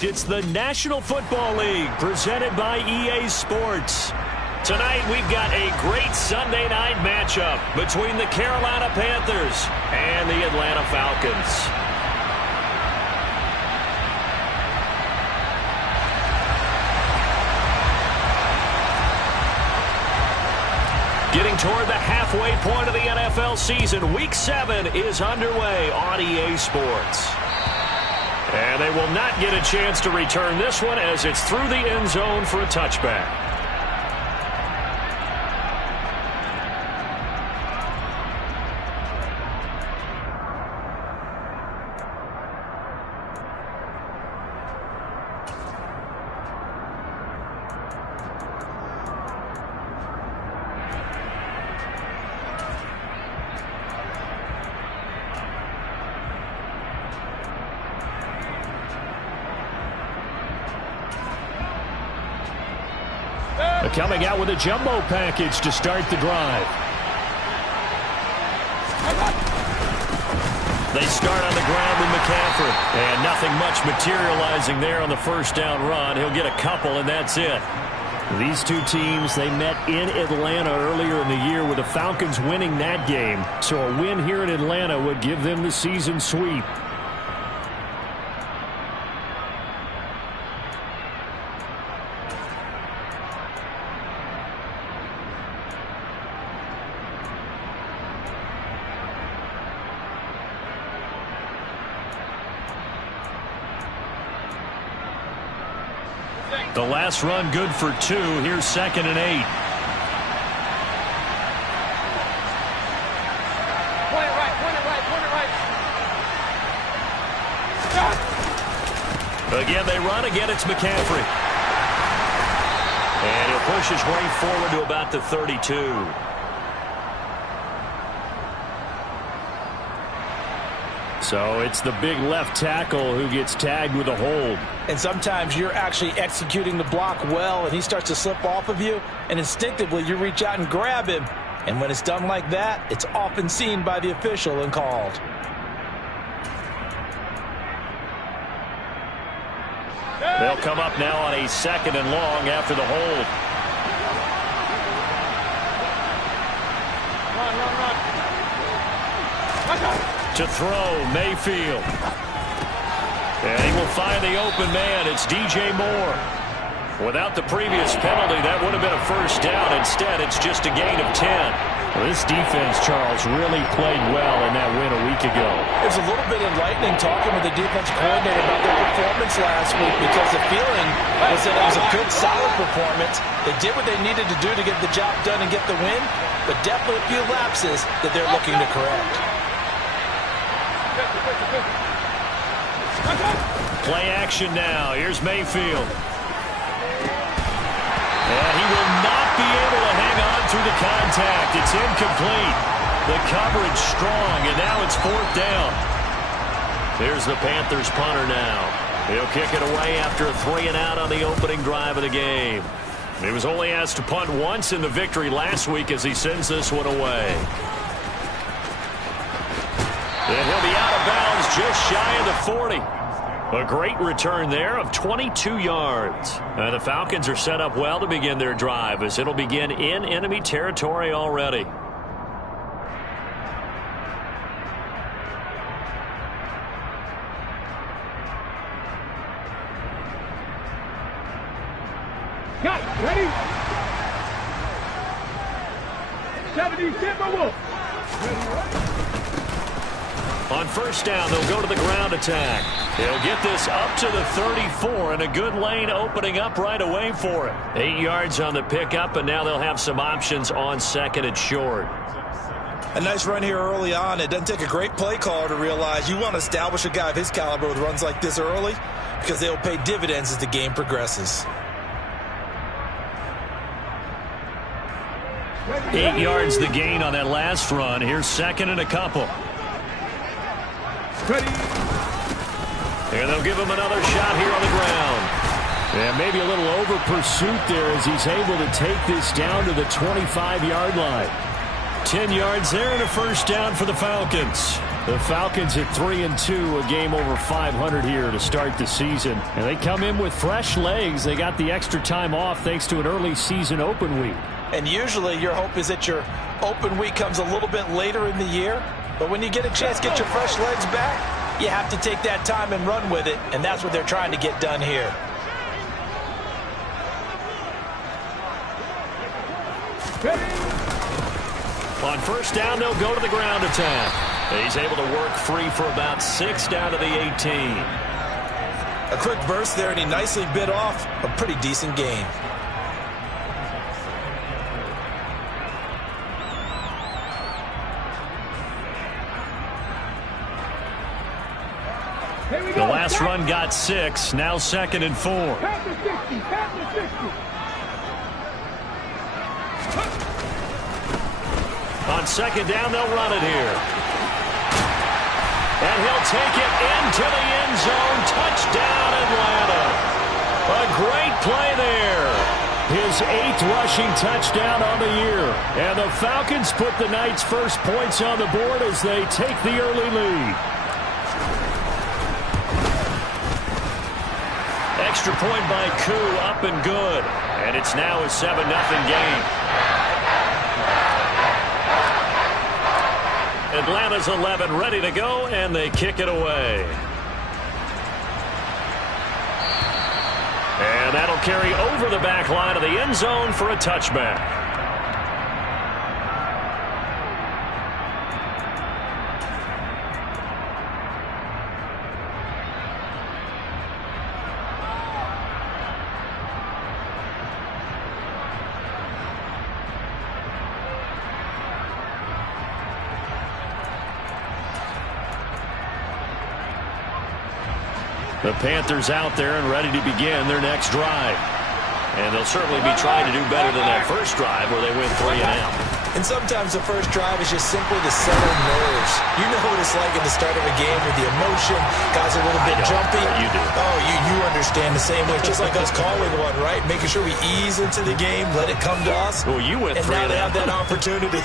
It's the National Football League presented by EA Sports. Tonight we've got a great Sunday night matchup between the Carolina Panthers and the Atlanta Falcons. Getting toward the halfway point of the NFL season, Week 7 is underway on EA Sports. And they will not get a chance to return this one as it's through the end zone for a touchback. Coming out with a jumbo package to start the drive. They start on the ground with McCaffrey. And nothing much materializing there on the first down run. He'll get a couple, and that's it. These two teams, they met in Atlanta earlier in the year with the Falcons winning that game. So a win here in Atlanta would give them the season sweep. The last run good for 2. Here's 2nd and 8. Point it right. Again, they run. Again, it's McCaffrey. And he'll push his way forward to about the 32. So it's the big left tackle who gets tagged with a hold. And sometimes you're actually executing the block well, and he starts to slip off of you, and instinctively you reach out and grab him. And when it's done like that, it's often seen by the official and called. They'll come up now on a 2nd and long after the hold. Run. To throw, Mayfield. And he will find the open man. It's DJ Moore. Without the previous penalty, that would have been a first down. Instead, it's just a gain of 10. Well, this defense, Charles, really played well in that win a week ago. It was a little bit enlightening talking with the defense coordinator about their performance last week, because the feeling was that it was a good, solid performance. They did what they needed to do to get the job done and get the win, but definitely a few lapses that they're looking to correct. Play action now. Here's Mayfield. And he will not be able to hang on through the contact. It's incomplete. The coverage strong, and now it's 4th down. Here's the Panthers punter now. He'll kick it away after a 3-and-out on the opening drive of the game. He was only asked to punt once in the victory last week as he sends this one away. And he'll be out of bounds just shy of the 40. A great return there of 22 yards. The Falcons are set up well to begin their drive as it'll begin in enemy territory already. Got it. Ready? 70, step by. On first down, they'll go to the ground attack. They'll get this up to the 34, and a good lane opening up right away for it. 8 yards on the pickup, and now they'll have some options on 2nd and short. A nice run here early on. It doesn't take a great play caller to realize you want to establish a guy of his caliber with runs like this early, because they'll pay dividends as the game progresses. 8 yards the gain on that last run. Here's 2nd and a couple. Ready. And they'll give him another shot here on the ground. And maybe a little over pursuit there as he's able to take this down to the 25-yard line. 10 yards there and a first down for the Falcons. The Falcons at 3-2, a game over 500 here to start the season. And they come in with fresh legs. They got the extra time off thanks to an early season open week. And usually your hope is that your open week comes a little bit later in the year. But when you get a chance to get your fresh legs back, you have to take that time and run with it. And that's what they're trying to get done here. On first down, they'll go to the ground attack. He's able to work free for about 6 down to the 18. A quick burst there, and he nicely bit off a pretty decent gain. The last run got 6, now 2nd and 4. Pass the 60, pass the 60. On second down, they'll run it here. And he'll take it into the end zone. Touchdown, Atlanta. A great play there. His 8th rushing touchdown on the year. And the Falcons put the Knights' first points on the board as they take the early lead. Extra point by Koo, up and good. And it's now a 7-0 game. Atlanta's 11 ready to go, and they kick it away. And that'll carry over the back line of the end zone for a touchback. The Panthers out there and ready to begin their next drive. And they'll certainly be trying to do better than that first drive where they went 3 and out. And sometimes the first drive is just simply to settle nerves. You know what it's like at the start of a game with the emotion. Guys are a little bit jumpy. You do. Oh, you understand the same way. Just like us calling one, right? Making sure we ease into the game, let it come to us. Well, you went 3 and out. And now they have that opportunity.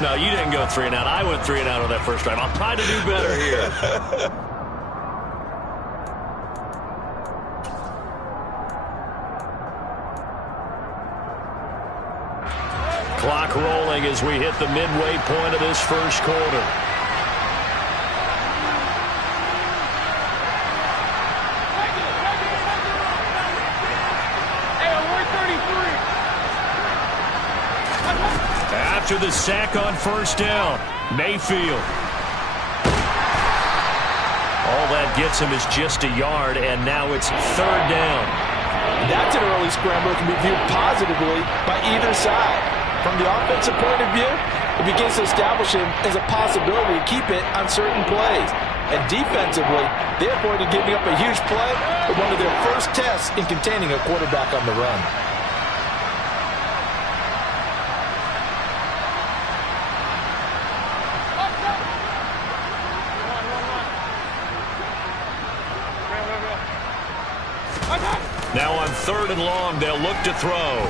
No, you didn't go 3 and out. I went 3 and out on that first drive. I'll try to do better here. Clock rolling as we hit the midway point of this first quarter. After the sack on first down, Mayfield. All that gets him is just a yard, and now it's 3rd down. That's an early scramble that can be viewed positively by either side. From the offensive point of view, it begins to establish him as a possibility to keep it on certain plays. And defensively, they avoided giving up a huge play with one of their first tests in containing a quarterback on the run. Now on 3rd and long, they'll look to throw.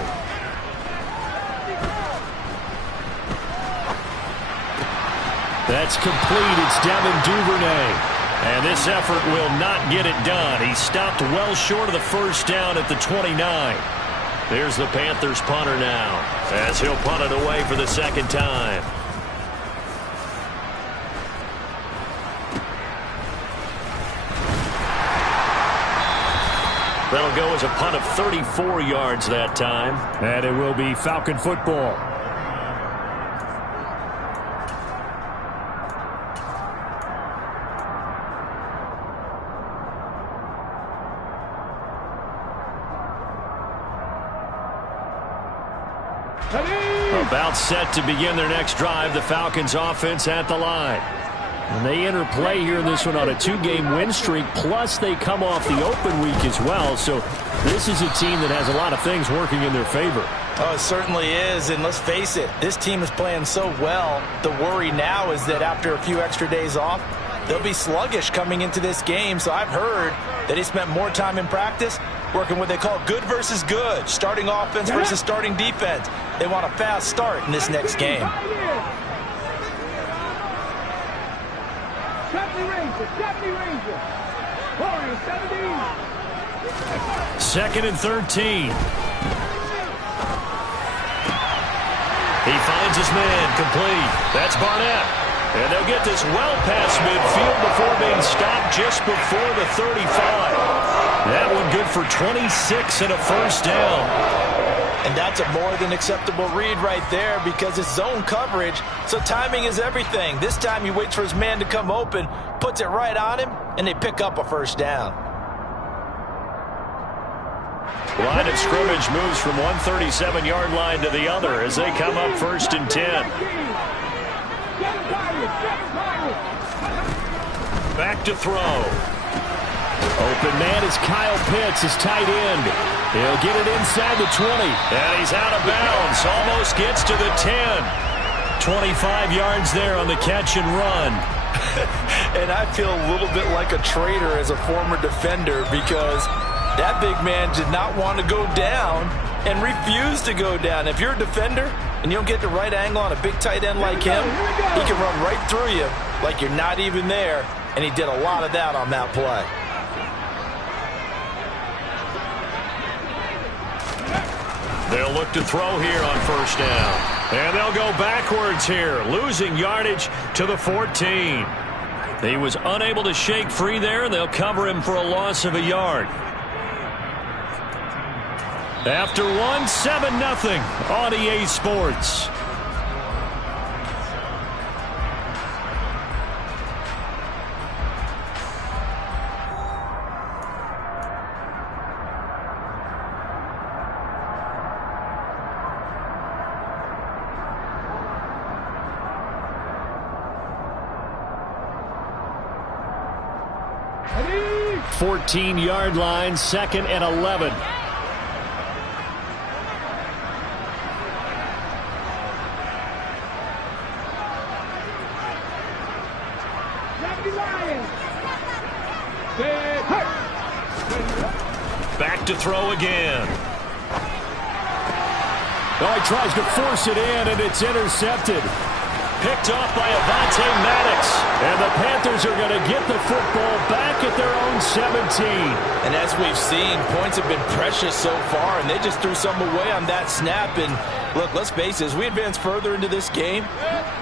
That's complete. It's Devin Duvernay. And this effort will not get it done. He stopped well short of the first down at the 29. There's the Panthers punter now, as he'll punt it away for the 2nd time. That'll go as a punt of 34 yards that time. And it will be Falcon football. About set to begin their next drive. The Falcons offense at the line. And they enter play here in this one on a 2-game win streak, plus they come off the open week as well. So this is a team that has a lot of things working in their favor. Oh, it certainly is, and let's face it, this team is playing so well. The worry now is that after a few extra days off, they'll be sluggish coming into this game. So I've heard that he spent more time in practice working what they call good versus good, starting offense versus starting defense. They want a fast start in this next game. Deputy Ranger, Deputy Ranger. Warrior 17. 2nd and 13. He finds his man, complete. That's Barnett. And they'll get this well past midfield before being stopped just before the 35. That one good for 26 and a first down. And that's a more than acceptable read right there because it's zone coverage, so timing is everything. This time he waits for his man to come open, puts it right on him, and they pick up a first down. Line of scrimmage moves from one 37-yard line to the other as they come up 1st and 10. Back to throw. Open man is Kyle Pitts, his tight end. He'll get it inside the 20. And he's out of bounds. Almost gets to the 10. 25 yards there on the catch and run. And I feel a little bit like a traitor as a former defender because that big man did not want to go down and refused to go down. If you're a defender and you don't get the right angle on a big tight end like him, he can run right through you like you're not even there. And he did a lot of that on that play. They'll look to throw here on 1st down. And they'll go backwards here, losing yardage to the 14. He was unable to shake free there, and they'll cover him for a loss of a yard. After one, 7-0 on EA Sports. Ready? 14-yard line, 2nd and 11. Back to throw again. Oh, he tries to force it in, and it's intercepted. Picked off by Avonte Maddox. And the Panthers are going to get the football back at their own 17. And as we've seen, points have been precious so far, and they just threw some away on that snap. And look, let's face it, as we advance further into this game,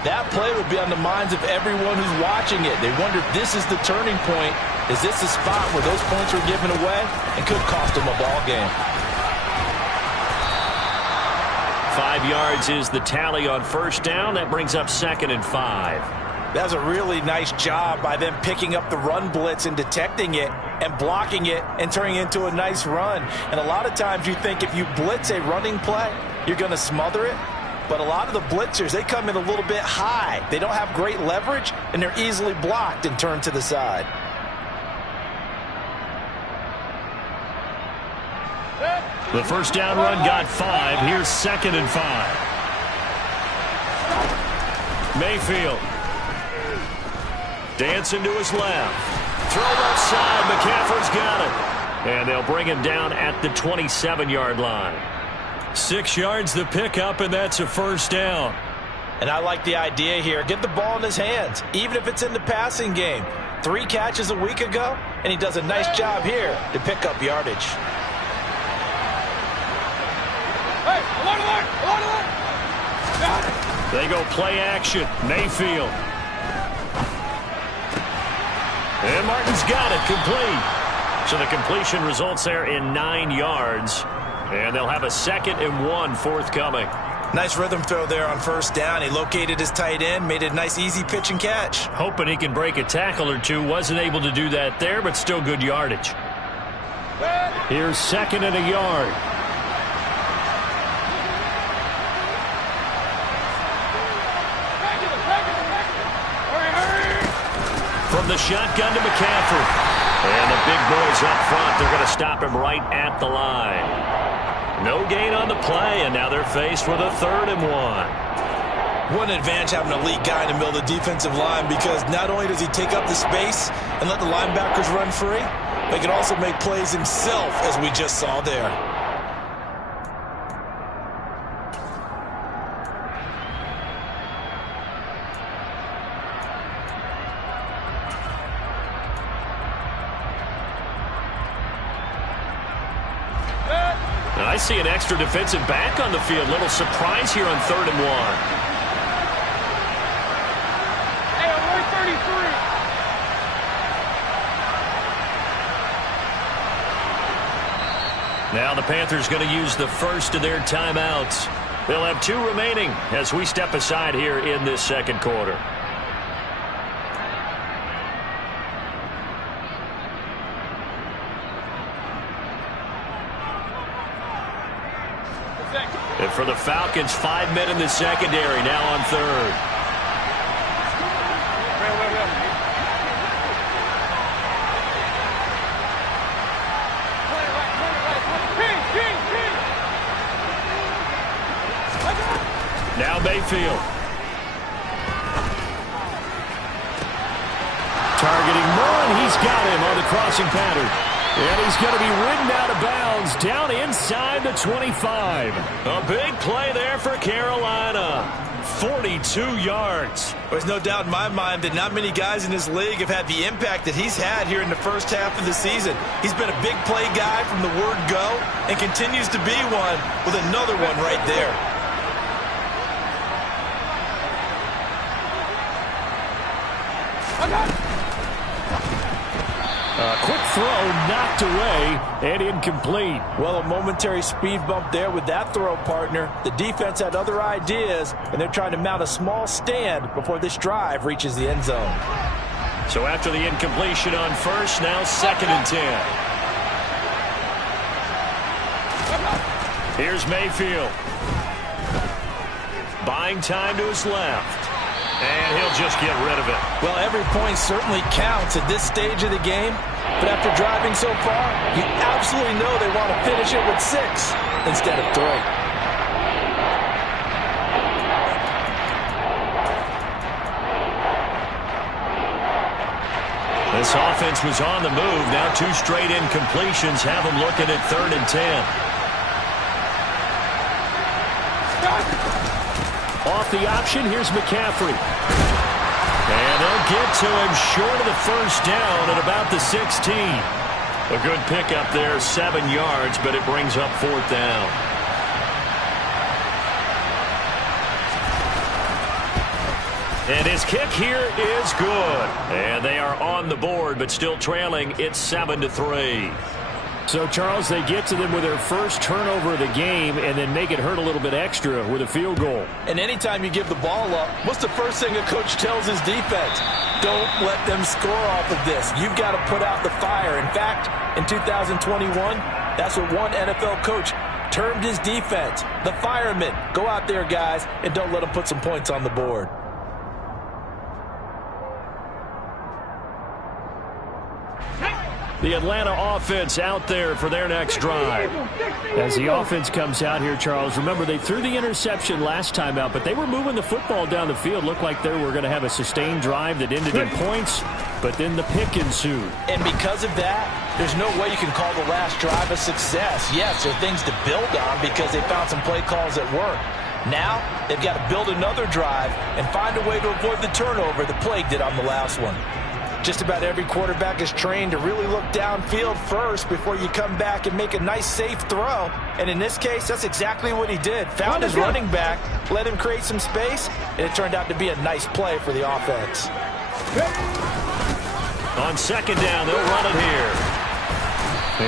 that play will be on the minds of everyone who's watching it. They wonder if this is the turning point. Is this the spot where those points were given away and could cost them a ball game? 5 yards is the tally on 1st down. That brings up 2nd and 5. That was a really nice job by them picking up the run blitz and detecting it and blocking it and turning it into a nice run. And a lot of times you think if you blitz a running play, you're going to smother it. But a lot of the blitzers, they come in a little bit high. They don't have great leverage, and they're easily blocked and turned to the side. The 1st down run got 5. Here's 2nd and 5. Mayfield. Dancing to his left. Throw left side. McCaffrey's got it. And they'll bring him down at the 27-yard line. 6 yards the pickup, and that's a 1st down. And I like the idea here. Get the ball in his hands, even if it's in the passing game. 3 catches a week ago, and he does a nice job here to pick up yardage. Hey, alert! They go play action. Mayfield. And Martin's got it, complete. So the completion results there in 9 yards. And they'll have a 2nd and 1 forthcoming. Nice rhythm throw there on 1st down. He located his tight end, made a nice easy pitch and catch. Hoping he can break a tackle or two. Wasn't able to do that there, but still good yardage. Here's 2nd and a yard. From the shotgun to McCaffrey. And the big boys up front, they're going to stop him right at the line. No gain on the play, and now they're faced with a 3rd and 1. What an advantage having a elite guy in the middle of the defensive line, because not only does he take up the space and let the linebackers run free, but he can also make plays himself, as we just saw there. I see an extra defensive back on the field. Little surprise here on 3rd and 1. Hey, I'm 133. Now the Panthers going to use the first of their timeouts. They'll have 2 remaining as we step aside here in this second quarter. And for the Falcons, 5 men in the secondary, now on 3rd. Now Mayfield. Targeting Moore, and he's got him on the crossing pattern. And he's going to be ridden out of bounds down inside the 25. A big play there for Carolina. 42 yards. There's no doubt in my mind that not many guys in this league have had the impact that he's had here in the first half of the season. He's been a big play guy from the word go and continues to be one with another one right there. A quick throw knocked away and incomplete. Well, a momentary speed bump there with that throw, partner. The defense had other ideas, and they're trying to mount a small stand before this drive reaches the end zone. So after the incompletion on first, now 2nd and 10. Here's Mayfield. Buying time to his left. And he'll just get rid of it. Well, every point certainly counts at this stage of the game. But after driving so far, you absolutely know they want to finish it with 6 instead of 3. This offense was on the move. Now 2 straight incompletions have them looking at 3rd and 10. Off the option, here's McCaffrey. And they'll get to him short of the first down at about the 16. A good pickup there, 7 yards, but it brings up 4th down. And his kick here is good. And they are on the board, but still trailing. It's 7-3. So, Charles, they get to them with their first turnover of the game and then make it hurt a little bit extra with a field goal. And anytime you give the ball up, what's the first thing a coach tells his defense? Don't let them score off of this. You've got to put out the fire. In fact, in 2021, that's what one NFL coach termed his defense. The firemen. Go out there, guys, and don't let them put some points on the board. The Atlanta offense out there for their next drive. As the offense comes out here, Charles, remember they threw the interception last time out, but they were moving the football down the field. Looked like they were going to have a sustained drive that ended in points, but then the pick ensued. And because of that, there's no way you can call the last drive a success. Yes, there are things to build on because they found some play calls that work. Now, they've got to build another drive and find a way to avoid the turnover the Plague did on the last one. Just about every quarterback is trained to really look downfield first before you come back and make a nice, safe throw. And in this case, that's exactly what he did. Found his running back, let him create some space, and it turned out to be a nice play for the offense. On 2nd down, they'll run it here.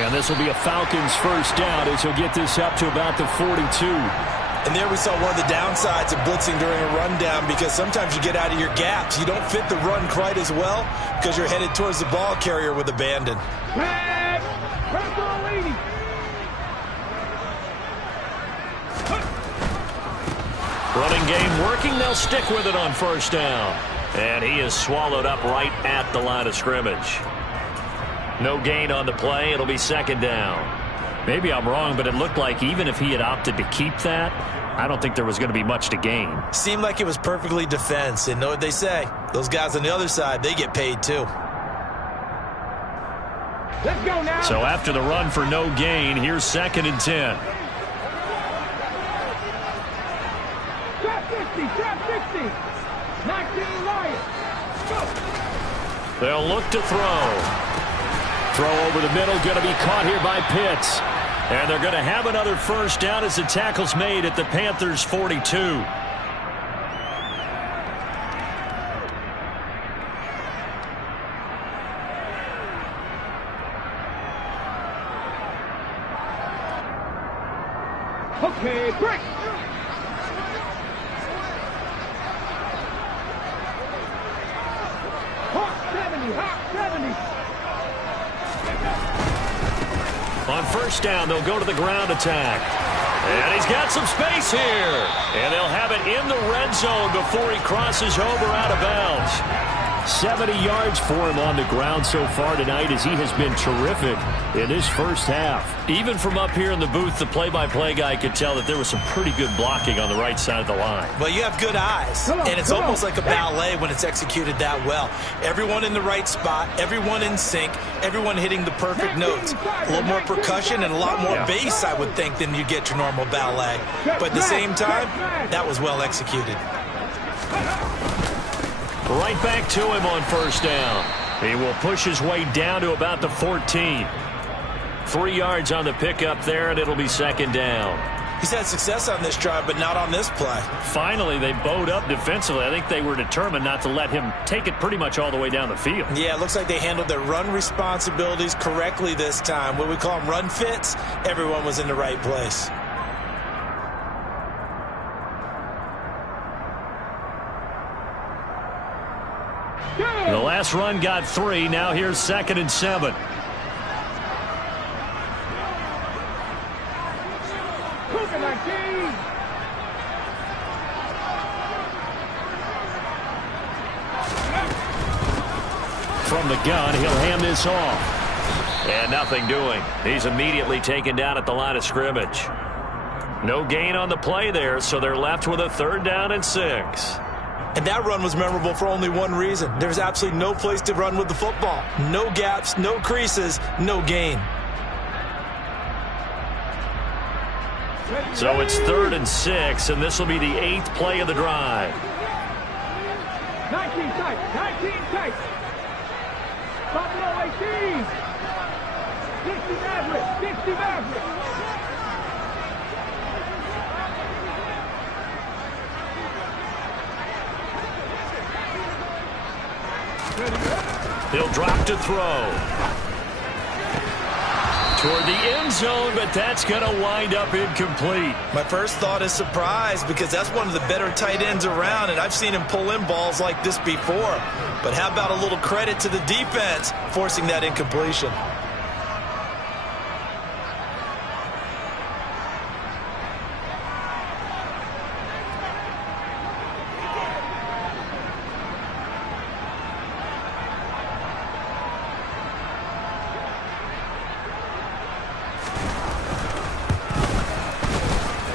And this will be a Falcons first down as he'll get this up to about the 42. And there we saw one of the downsides of blitzing during a rundown because sometimes you get out of your gaps. You don't fit the run quite as well because you're headed towards the ball carrier with abandon. Running game working. They'll stick with it on first down. And he is swallowed up right at the line of scrimmage. No gain on the play. It'll be 2nd down. Maybe I'm wrong, but it looked like even if he had opted to keep that, I don't think there was going to be much to gain. Seemed like it was perfectly defense. And know what they say? Those guys on the other side, they get paid too. Let's go now. So after the run for no gain, here's 2nd and 10. Trap 50, trap 60. 19 Lions. Go. They'll look to throw. Throw over the middle, going to be caught here by Pitts. And they're going to have another first down as the tackle's made at the Panthers' 42. Okay, break. Hawk 70, Hawk 70. On first down, they'll go to the ground attack. And he's got some space here. And they'll have it in the red zone before he crosses over out of bounds. 70 yards for him on the ground so far tonight as he has been terrific in this first half. Even from up here in the booth, the play-by-play guy could tell that there was some pretty good blocking on the right side of the line. Well, you have good eyes, and it's almost like a ballet when it's executed that well. Everyone in the right spot, everyone in sync, everyone hitting the perfect notes. A little more percussion and a lot more bass, I would think, than you get your normal ballet. But at the same time, that was well executed. Right back to him on first down. He will push his way down to about the 14. 3 yards on the pickup there, and it'll be second down. He's had success on this drive, but not on this play. Finally, they bowed up defensively. I think they were determined not to let him take it pretty much all the way down the field. Yeah, it looks like they handled their run responsibilities correctly this time. What we call them run fits, everyone was in the right place. The last run got 3. Now here's 2nd and 7. From the gun, he'll hand this off. And nothing doing. He's immediately taken down at the line of scrimmage. No gain on the play there, so they're left with a 3rd down and 6. And that run was memorable for only one reason. There's absolutely no place to run with the football. No gaps, no creases, no gain. So it's 3rd and 6, and this will be the 8th play of the drive. 19 tight, 19 tight. Buffalo 18. 60 Maverick, 60 Maverick. He'll drop to throw. Toward the end zone, but that's going to wind up incomplete. My first thought is surprise because that's one of the better tight ends around, and I've seen him pull in balls like this before. But how about a little credit to the defense forcing that incompletion?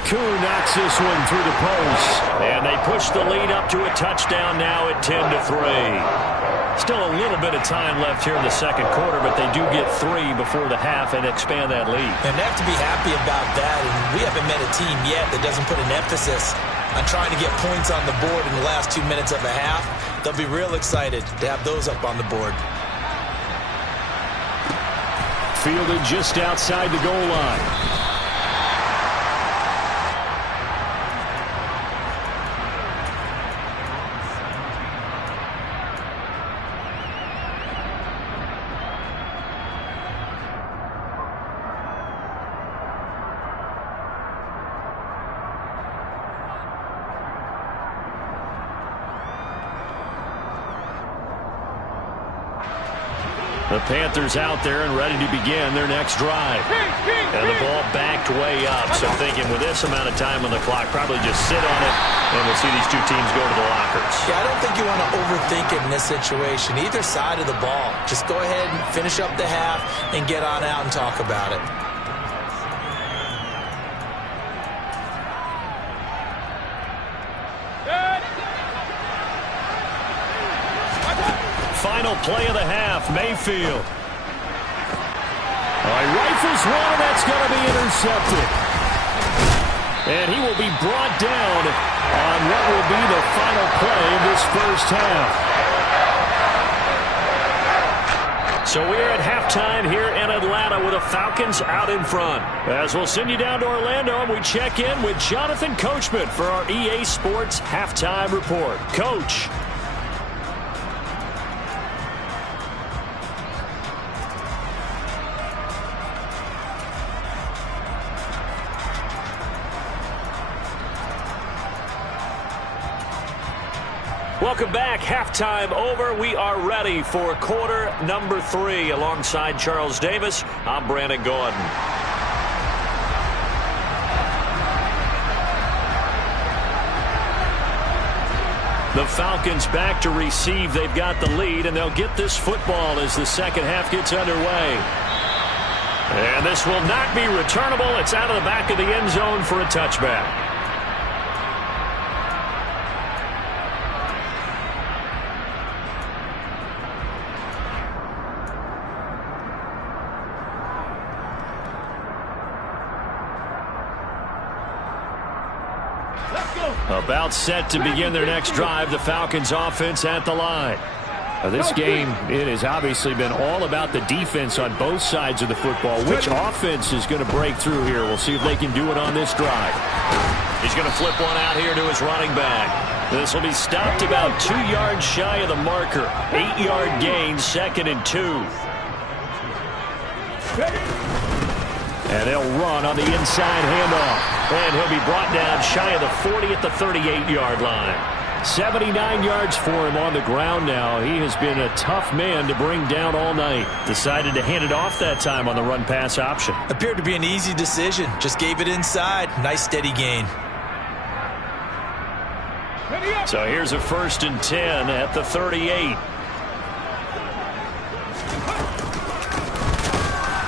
Koo knocks this one through the post. And they push the lead up to a touchdown now at 10-3. Still a little bit of time left here in the second quarter, but they do get 3 before the half and expand that lead. And they have to be happy about that. And we haven't met a team yet that doesn't put an emphasis on trying to get points on the board in the last 2 minutes of a half. They'll be real excited to have those up on the board. Fielded just outside the goal line. The Panthers out there and ready to begin their next drive. And the ball backed way up. So thinking with this amount of time on the clock, probably just sit on it, and we'll see these two teams go to the lockers. Yeah, I don't think you want to overthink it in this situation. Either side of the ball. Just go ahead and finish up the half and get on out and talk about it. Final play of the half, Mayfield. Rifles one, and that's going to be intercepted. And he will be brought down on what will be the final play of this first half. So we're at halftime here in Atlanta with the Falcons out in front. As we'll send you down to Orlando, and we check in with Jonathan Coachman for our EA Sports Halftime Report. Coach. Welcome back. Halftime over. We are ready for quarter number 3. Alongside Charles Davis, I'm Brandon Gordon. The Falcons back to receive. They've got the lead, and they'll get this football as the second half gets underway. And this will not be returnable. It's out of the back of the end zone for a touchback. About set to begin their next drive. The Falcons offense at the line. This game, it has obviously been all about the defense on both sides of the football. Which offense is going to break through here? We'll see if they can do it on this drive. He's going to flip one out here to his running back. This will be stopped about 2 yards shy of the marker. 8-yard gain, 2nd and 2. And they'll run on the inside handoff. And he'll be brought down shy of the 40 at the 38-yard line. 79 yards for him on the ground now. He has been a tough man to bring down all night. Decided to hand it off that time on the run-pass option. Appeared to be an easy decision. Just gave it inside. Nice steady gain. So here's a 1st and 10 at the 38.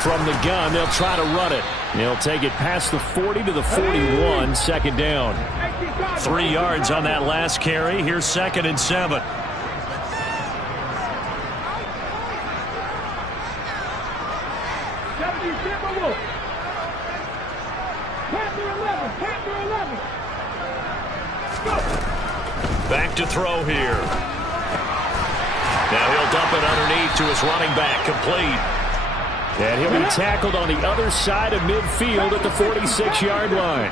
From the gun, they'll try to run it. They'll take it past the 40 to the 41, 2nd down. 3 yards on that last carry. Here's 2nd and 7. Back to throw here. Now he'll dump it underneath to his running back, complete. And he'll be tackled on the other side of midfield at the 46-yard line.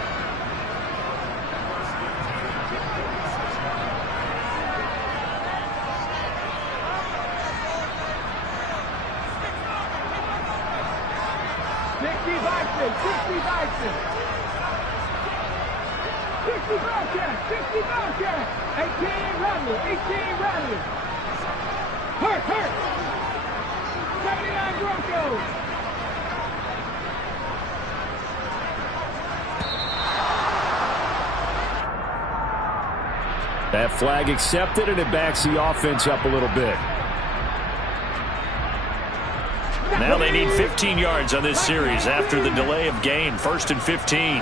That flag accepted, and it backs the offense up a little bit. Now they need 15 yards on this series after the delay of game. 1st and 15.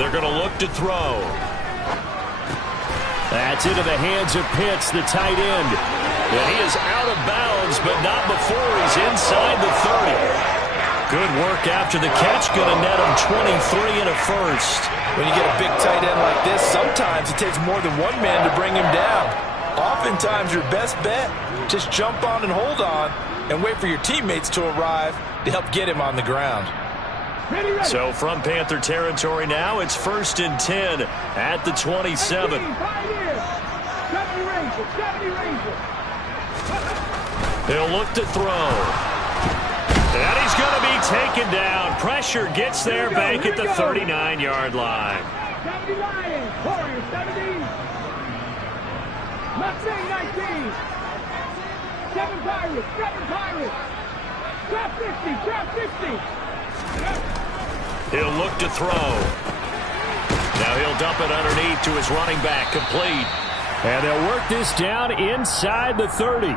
They're going to look to throw. That's into the hands of Pitts, the tight end. And he is out of bounds, but not before he's inside the 30. Good work after the catch. Going to net him 23 and a 1st. When you get a big tight end like this, sometimes it takes more than one man to bring him down. Oftentimes, your best bet, just jump on and hold on and wait for your teammates to arrive to help get him on the ground. So from Panther territory now, it's 1st and 10 at the 27. They'll look to throw. And he's going to be taken down. Pressure gets there back at the 39-yard line. 70 Lions, Warriors 70. Mustang 19. 7 Pirates, 7 Pirates. Drop 50, drop 50. He'll look to throw. Now he'll dump it underneath to his running back, complete. And they'll work this down inside the 30.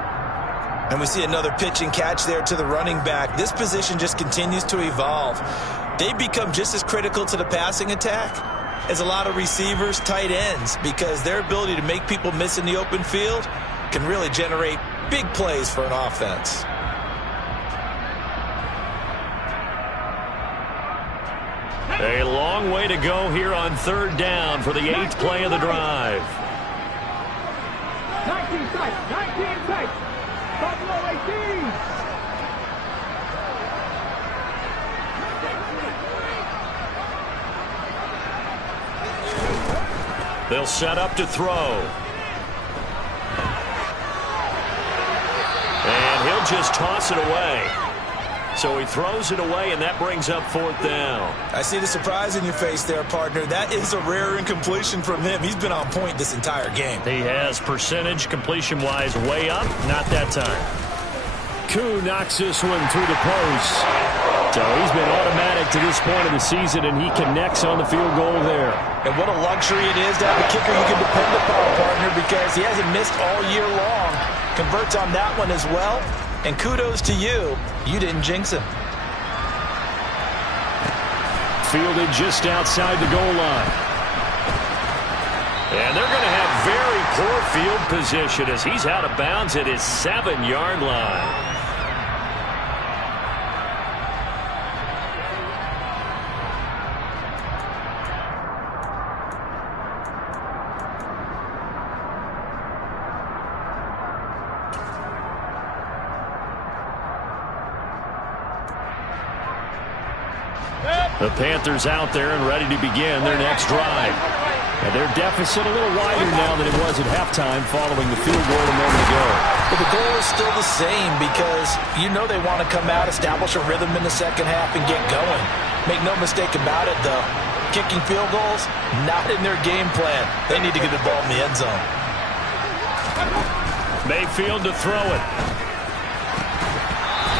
And we see another pitch and catch there to the running back. This position just continues to evolve. They become just as critical to the passing attack as a lot of receivers, tight ends, because their ability to make people miss in the open field can really generate big plays for an offense. A long way to go here on 3rd down for the 8th play of the drive. tight. 19 tight. Buffalo 18. They'll set up to throw. And he'll just toss it away. So he throws it away, and that brings up 4th down. I see the surprise in your face there, partner. That is a rare incompletion from him. He's been on point this entire game. He has percentage completion-wise way up. Not that time. Koo knocks this one through the post. So he's been automatic to this point of the season, and he connects on the field goal there. And what a luxury it is to have a kicker you can depend upon, partner, because he hasn't missed all year long. Converts on that one as well. And kudos to you. You didn't jinx him. Fielded just outside the goal line. And they're going to have very poor field position as he's out of bounds at his 7-yard line. The Panthers out there and ready to begin their next drive. And their deficit a little wider now than it was at halftime following the field goal a moment ago. But the goal is still the same because you know they want to come out, establish a rhythm in the second half, and get going. Make no mistake about it, though. Kicking field goals, not in their game plan. They need to get the ball in the end zone. Mayfield to throw it.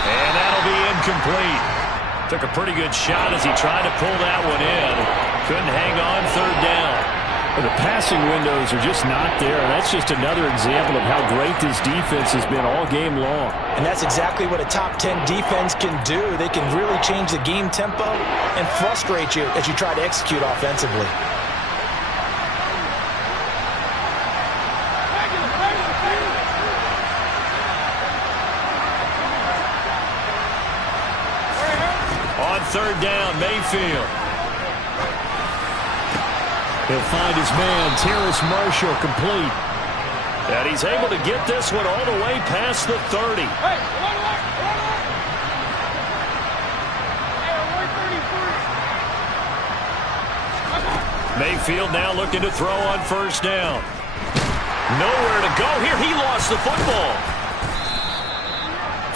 And that'll be incomplete. Took a pretty good shot as he tried to pull that one in. Couldn't hang on 3rd down. The passing windows are just not there, and that's just another example of how great this defense has been all game long. And that's exactly what a top 10 defense can do. They can really change the game tempo and frustrate you as you try to execute offensively. On 3rd down, Mayfield. He'll find his man, Terrace Marshall, complete. And he's able to get this one all the way past the 30. Mayfield now looking to throw on 1st down. Nowhere to go here. He lost the football.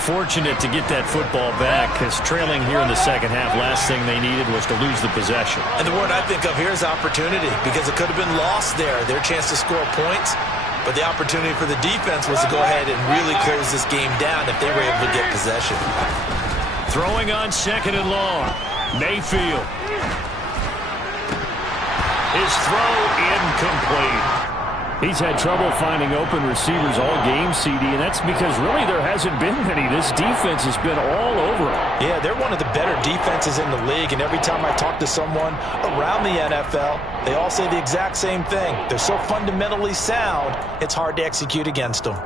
Fortunate to get that football back because trailing here in the second half, last thing they needed was to lose the possession. And the word I think of here is opportunity because it could have been lost there. Their chance to score points, but the opportunity for the defense was to go ahead and really close this game down if they were able to get possession. Throwing on 2nd and long. Mayfield. His throw incomplete. He's had trouble finding open receivers all game, CD, and that's because really there hasn't been many. This defense has been all over him. Yeah, they're one of the better defenses in the league, and every time I talk to someone around the NFL, they all say the exact same thing. They're so fundamentally sound, it's hard to execute against them.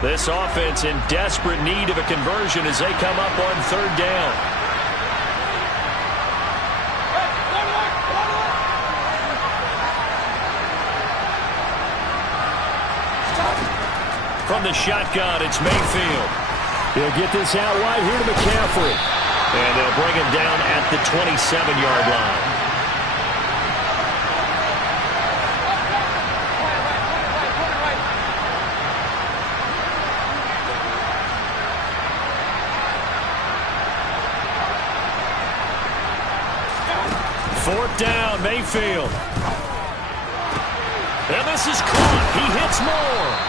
This offense in desperate need of a conversion as they come up on 3rd down. From the shotgun, it's Mayfield. He'll get this out wide here to McCaffrey. And they'll bring him down at the 27-yard line. Fourth down, Mayfield. And this is caught. He hits more.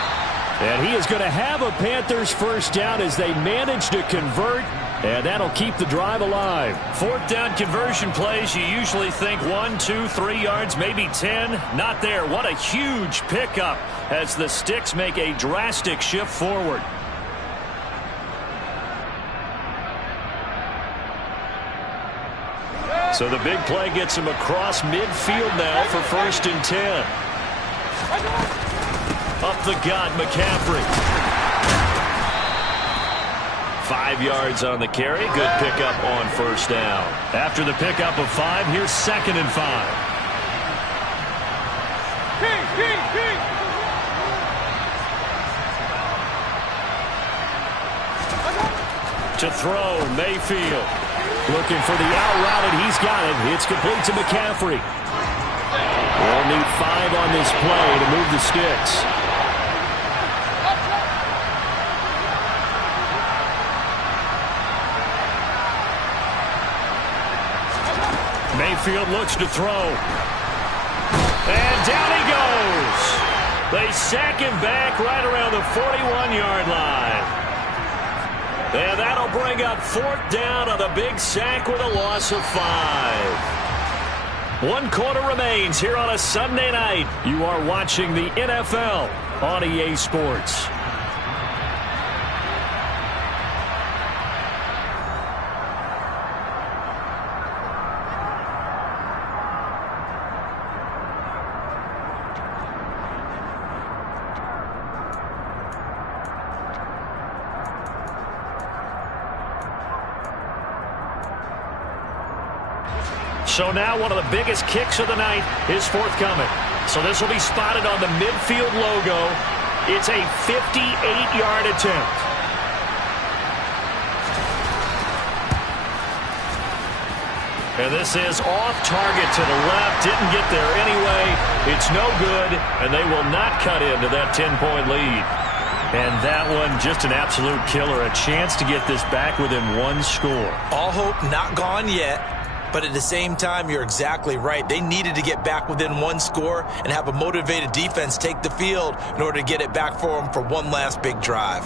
And he is going to have a Panthers 1st down as they manage to convert, and that'll keep the drive alive. 4th down conversion plays, you usually think 1, 2, 3 yards, maybe 10. Not there. What a huge pickup as the Sticks make a drastic shift forward. So the big play gets him across midfield now for 1st and 10. Up the gut, McCaffrey. 5 yards on the carry. Good pickup on 1st down. After the pickup of 5, here's 2nd and 5. To throw, Mayfield. Looking for the out route, and he's got it. It's complete to McCaffrey. They'll need 5 on this play to move the sticks. Mayfield looks to throw. And down he goes. They sack him back right around the 41-yard line. And that'll bring up 4th down on the big sack with a loss of 5. 1 quarter remains here on a Sunday night. You are watching the NFL on EA Sports. So now one of the biggest kicks of the night is forthcoming. So this will be spotted on the midfield logo. It's a 58-yard attempt. And this is off target to the left. Didn't get there anyway. It's no good, and they will not cut into that 10-point lead. And that one, just an absolute killer. A chance to get this back within 1 score. All hope not gone yet. But at the same time, you're exactly right. They needed to get back within 1 score and have a motivated defense take the field in order to get it back for them for one last big drive.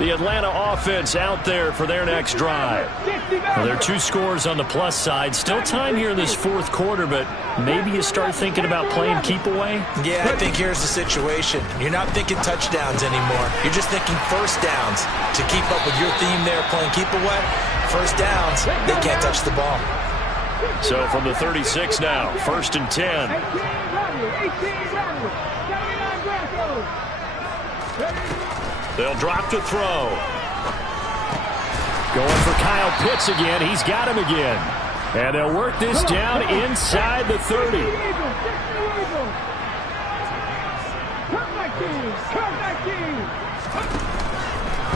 The Atlanta offense out there for their next drive. Well, there are 2 scores on the plus side. Still time here in this 4th quarter, but maybe you start thinking about playing keep away? Yeah, I think here's the situation. You're not thinking touchdowns anymore. You're just thinking first downs. To keep up with your theme there, playing keep away, first downs, they can't touch the ball. So from the 36 now, 1st and 10. They'll drop to throw. Going for Kyle Pitts again. He's got him again. And they'll work this down inside the 30.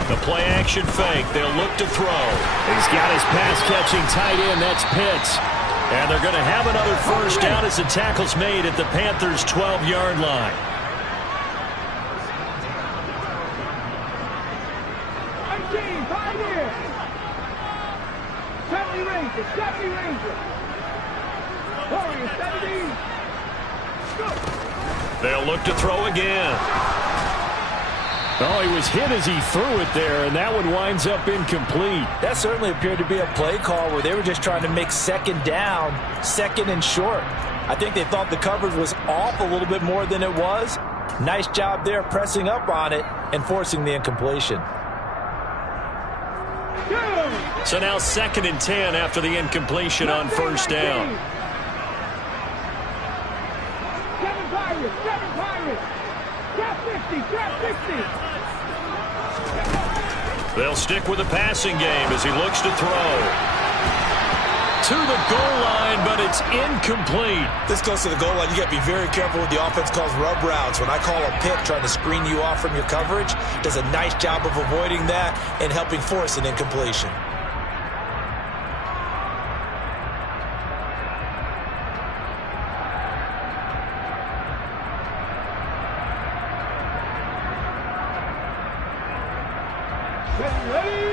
The play action fake. They'll look to throw. He's got his pass-catching tight end. That's Pitts. And they're going to have another first down as the tackle's made at the Panthers' 12-yard line. They'll look to throw again. Oh, he was hit as he threw it there, and that one winds up incomplete. That certainly appeared to be a play call where they were just trying to make 2nd down, 2nd and short. I think they thought the coverage was off a little bit more than it was. Nice job there pressing up on it and forcing the incompletion. So now 2nd and 10 after the incompletion on first down. They'll stick with the passing game as he looks to throw. To the goal line, but it's incomplete. This goes to the goal line. You got to be very careful with the offense calls rub routes. When I call a pick trying to screen you off from your coverage, does a nice job of avoiding that and helping force an incompletion.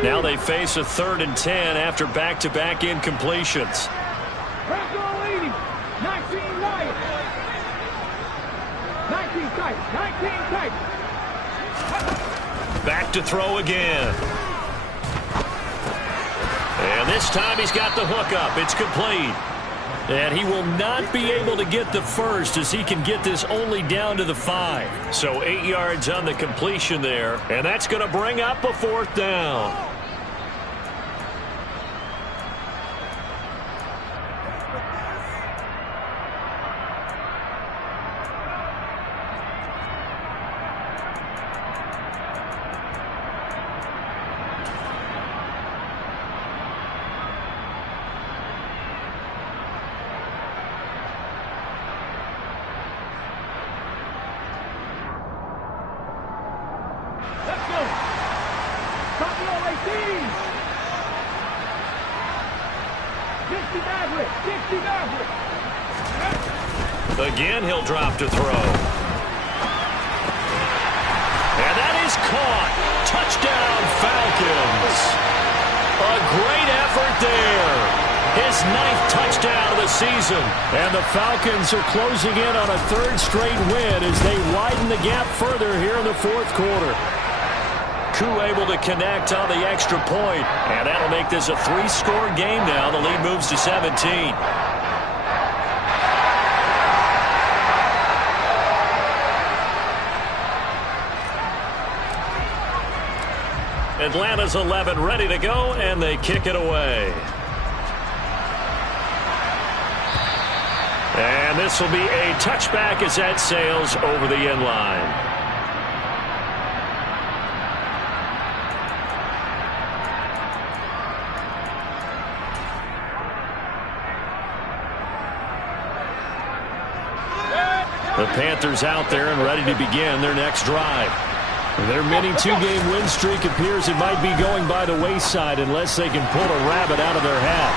Now they face a 3rd and 10 after back-to-back incompletions. 19 tight. Back to throw again. And this time he's got the hook up. It's complete. And he will not be able to get the first as he can get this only down to the 5. So 8 yards on the completion there. And that's going to bring up a 4th down. Again, he'll drop to throw. And that is caught. Touchdown, Falcons. A great effort there. His 9th touchdown of the season. And the Falcons are closing in on a 3rd straight win as they widen the gap further here in the 4th quarter. Koo able to connect on the extra point. And that'll make this a 3-score game now. The lead moves to 17. Atlanta's 11 ready to go, and they kick it away. And this will be a touchback as that sails over the end line. The Panthers out there and ready to begin their next drive. Their mini 2-game win streak appears it might be going by the wayside unless they can pull a rabbit out of their hat.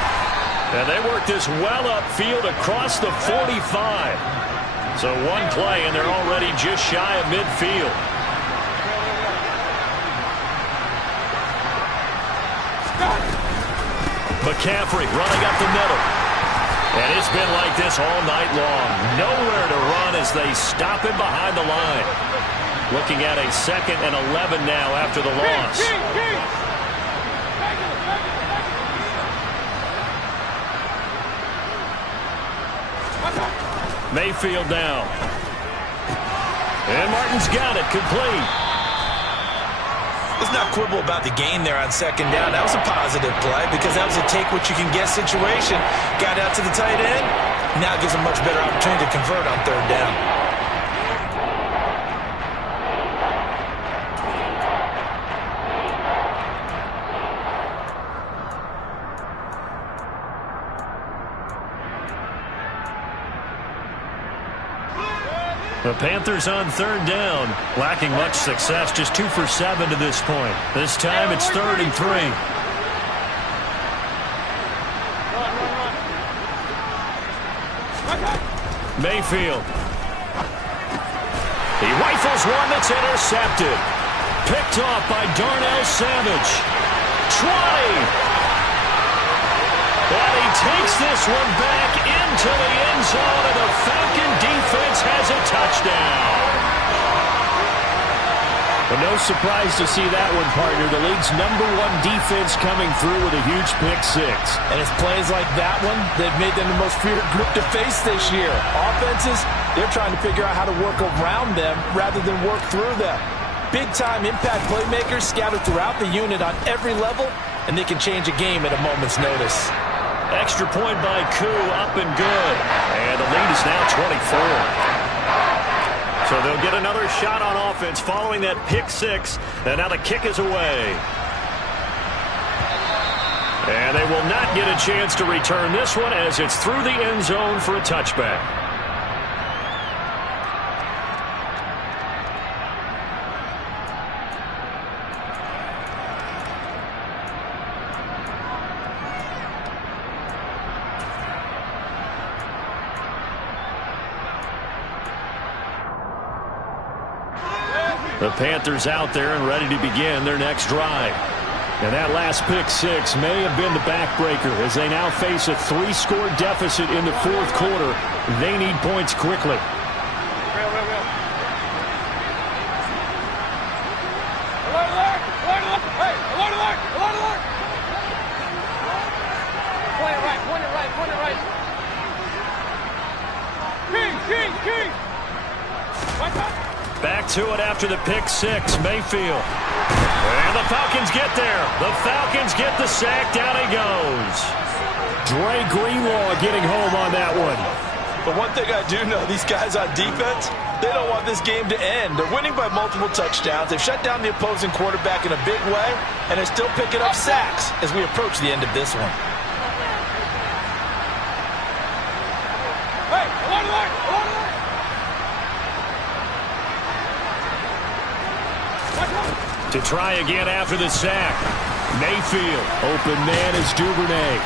And they work this well upfield across the 45. So one play and they're already just shy of midfield. McCaffrey running up the middle. And it's been like this all night long. Nowhere to run as they stop him behind the line. Looking at a 2nd and 11 now after the loss. Mayfield now. And Martin's got it complete. Let's not quibble about the gain there on 2nd down. That was a positive play because that was a take-what-you-can-get situation. Got out to the tight end. Now gives a much better opportunity to convert on 3rd down. The Panthers on 3rd down, lacking much success, just 2 for 7 to this point. This time it's 3rd and 3. Mayfield. He rifles one that's intercepted. Picked off by Darnell Savage. 20. And he takes this one back into the end zone, and the Falcon defense has a touchdown. But no surprise to see that one, partner. The league's #1 defense coming through with a huge pick-6. And it's plays like that one that made them the most feared group to face this year. Offenses, they're trying to figure out how to work around them rather than work through them. Big-time impact playmakers scattered throughout the unit on every level, and they can change a game at a moment's notice. Extra point by Koo, up and good. And the lead is now 24. So they'll get another shot on offense following that pick-6. And now the kick is away. And they will not get a chance to return this one as it's through the end zone for a touchback. The Panthers out there and ready to begin their next drive. And that last pick-6 may have been the backbreaker as they now face a 3-score deficit in the 4th quarter. They need points quickly. Back to it after the pick-6, Mayfield. And the Falcons get there. The Falcons get the sack. Down he goes. Dre Greenlaw getting home on that one. But one thing I do know, these guys on defense, they don't want this game to end. They're winning by multiple touchdowns. They've shut down the opposing quarterback in a big way, and they're still picking up sacks as we approach the end of this one. To try again after the sack. Mayfield, open man is Duvernay.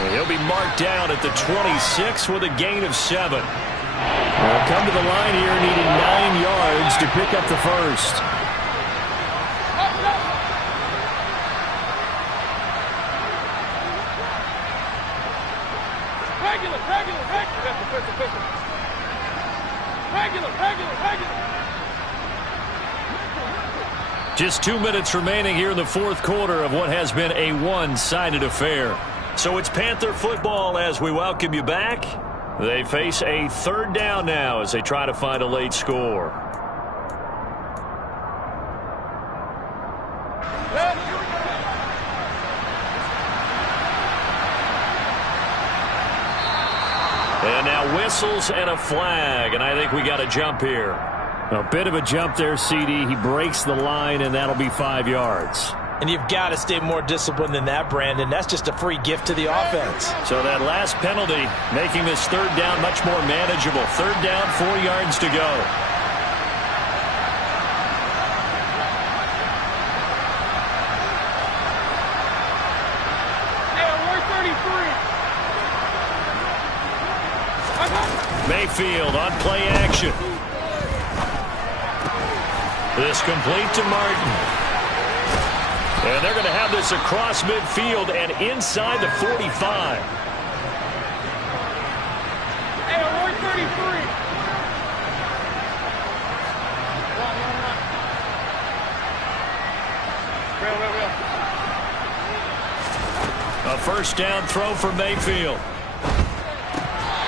And he'll be marked down at the 26 with a gain of 7. They'll come to the line here needing 9 yards to pick up the first. Just 2 minutes remaining here in the fourth quarter of what has been a one-sided affair. So it's Panther football as we welcome you back. They face a third down now as they try to find a late score. And now whistles and a flag, and I think we got a jump here. A bit of a jump there, CD. He breaks the line, and that'll be 5 yards. And you've got to stay more disciplined than that, Brandon. That's just a free gift to the offense. So that last penalty making this third down much more manageable. Third down, 4 yards to go. Mayfield on play action. This complete to Martin. And they're going to have this across midfield and inside the 45. Hey, we're 33. A first down throw for Mayfield.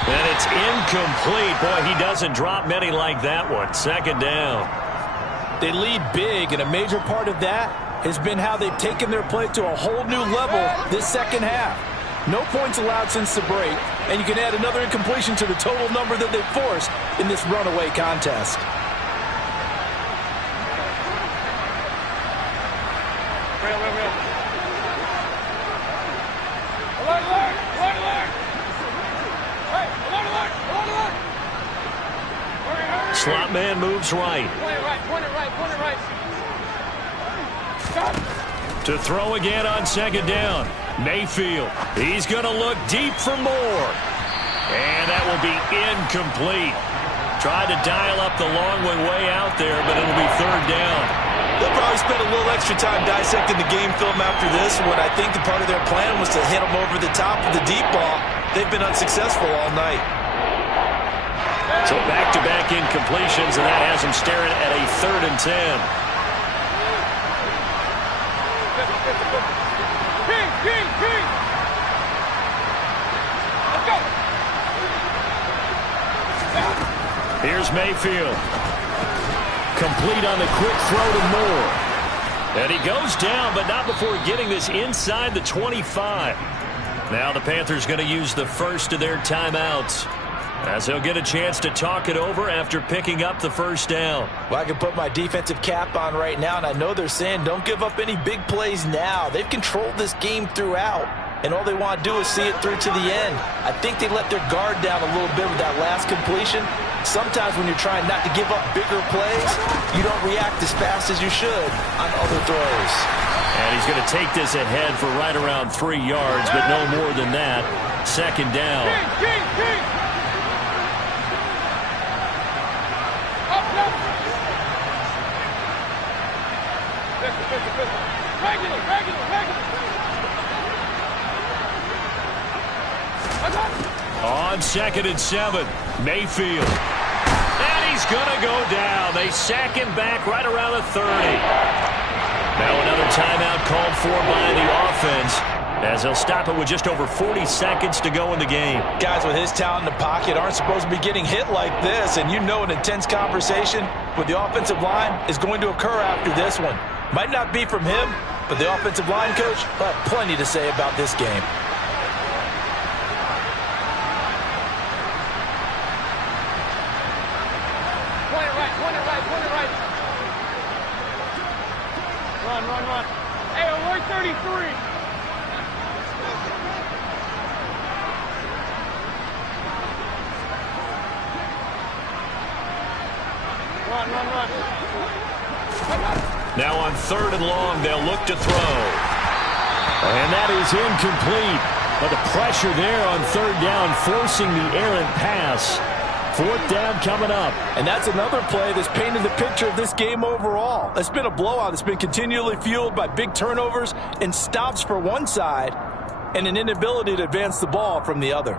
And it's incomplete. Boy, he doesn't drop many like that one. Second down. They lead big, and a major part of that has been how they've taken their play to a whole new level this second half. No points allowed since the break, and you can add another incompletion to the total number that they've forced in this runaway contest. Slot man moves right. Point it right. To throw again on second down. Mayfield. He's going to look deep for more. And that will be incomplete. Tried to dial up the long one way out there, but it'll be third down. They'll probably spend a little extra time dissecting the game film after this. What I think the part of their plan was to hit them over the top of the deep ball. They've been unsuccessful all night. So back-to-back incompletions, and that has them staring at a 3rd and 10. King. Let's go. Here's Mayfield. Complete on the quick throw to Moore. And he goes down, but not before getting this inside the 25. Now the Panthers going to use the first of their timeouts, as they'll get a chance to talk it over after picking up the first down. Well, I can put my defensive cap on right now, and I know they're saying don't give up any big plays now. They've controlled this game throughout, and all they want to do is see it through to the end. I think they let their guard down a little bit with that last completion. Sometimes when you're trying not to give up bigger plays, you don't react as fast as you should on other throws. And he's going to take this ahead for right around 3 yards, but no more than that. Second down. King. On 2nd and 7, Mayfield. And he's going to go down. They sack him back right around the 30. Now another timeout called for by the offense, as they'll stop it with just over 40 seconds to go in the game. Guys with his talent in the pocket aren't supposed to be getting hit like this, and you know an intense conversation with the offensive line is going to occur after this one. Might not be from him, but the offensive line coach will have plenty to say about this game. Point it right. Run. Hey, we're 33. Run. Now on 3rd and long, they'll look to throw. And that is incomplete. But the pressure there on third down, forcing the errant pass. Fourth down coming up. And that's another play that's painted the picture of this game overall. It's been a blowout. It's been continually fueled by big turnovers and stops for one side and an inability to advance the ball from the other.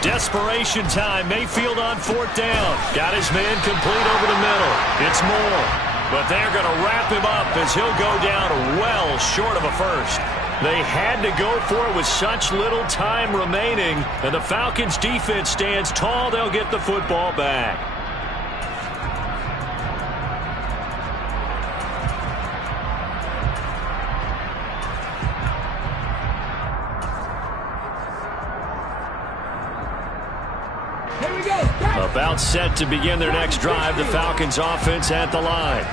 Desperation time. Mayfield on fourth down. Got his man complete over the middle. It's Moore. But they're going to wrap him up as he'll go down well short of a first. They had to go for it with such little time remaining. And the Falcons defense stands tall. They'll get the football back. About set to begin their next drive. The Falcons offense at the line.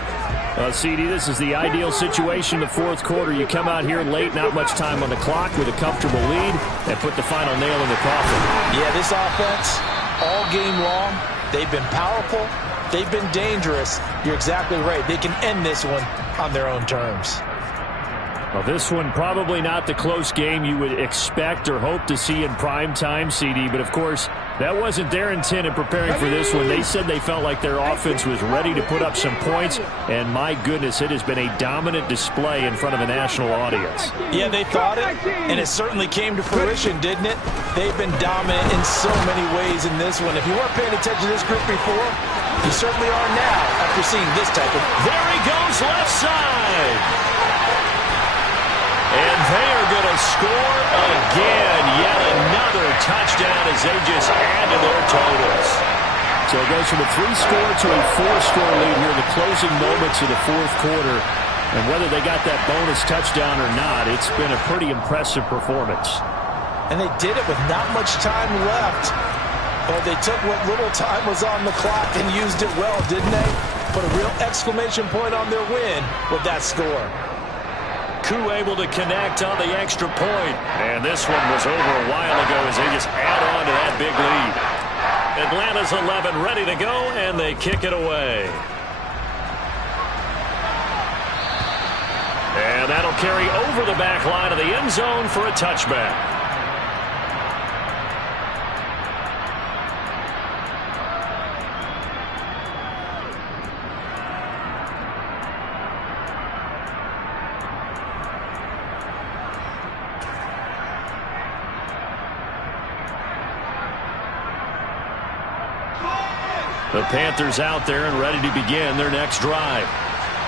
CD, this is the ideal situation in the fourth quarter. You come out here late, not much time on the clock with a comfortable lead, and put the final nail in the coffin. Yeah, this offense, all game long, they've been powerful, they've been dangerous. You're exactly right. They can end this one on their own terms. Well, this one probably not the close game you would expect or hope to see in prime time, CD, but of course, that wasn't their intent in preparing for this one. They said they felt like their offense was ready to put up some points, and my goodness, it has been a dominant display in front of a national audience. Yeah, they thought it, and it certainly came to fruition, didn't it? They've been dominant in so many ways in this one. If you weren't paying attention to this group before, you certainly are now after seeing this type of... There he goes, left side. And they are going to score again. Yet another touchdown as they just add to their totals. So it goes from a 3-score to a 4-score lead here in the closing moments of the fourth quarter. And whether they got that bonus touchdown or not, it's been a pretty impressive performance. And they did it with not much time left. But they took what little time was on the clock and used it well, didn't they? Put a real exclamation point on their win with that score. Koo able to connect on the extra point. And this one was over a while ago as they just add on to that big lead. Atlanta's 11 ready to go, and they kick it away. And that'll carry over the back line of the end zone for a touchback. The Panthers out there and ready to begin their next drive.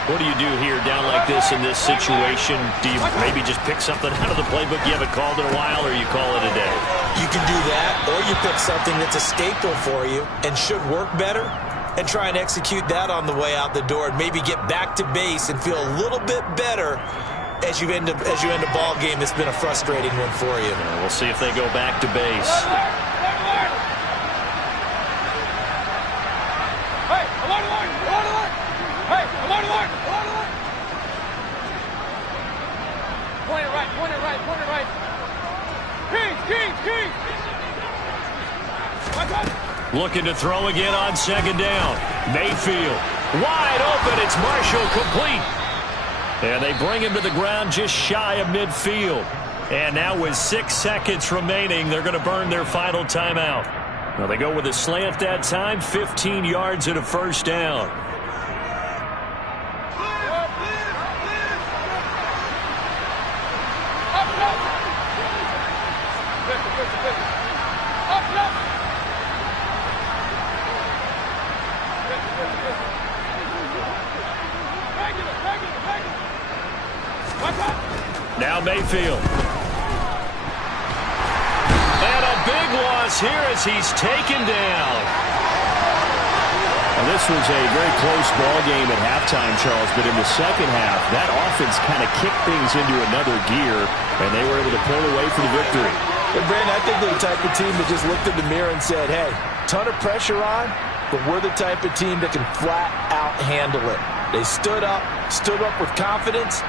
What do you do here down like this in this situation? Do you maybe just pick something out of the playbook you haven't called in a while, or you call it a day? You can do that, or you pick something that's a staple for you and should work better and try and execute that on the way out the door and maybe get back to base and feel a little bit better as you end a ball game that's been a frustrating one for you. We'll see if they go back to base. Looking to throw again on second down. Mayfield wide open. It's Marshall complete. And they bring him to the ground just shy of midfield. And now with 6 seconds remaining, they're going to burn their final timeout. Now they go with a slant that time, 15 yards and a first down. Now Mayfield. And a big loss here as he's taken down. And this was a very close ball game at halftime, Charles, but in the second half, that offense kind of kicked things into another gear, and they were able to pull away for the victory. But, Brandon, I think they're the type of team that just looked in the mirror and said, hey, ton of pressure on, but we're the type of team that can flat out handle it. They stood up with confidence,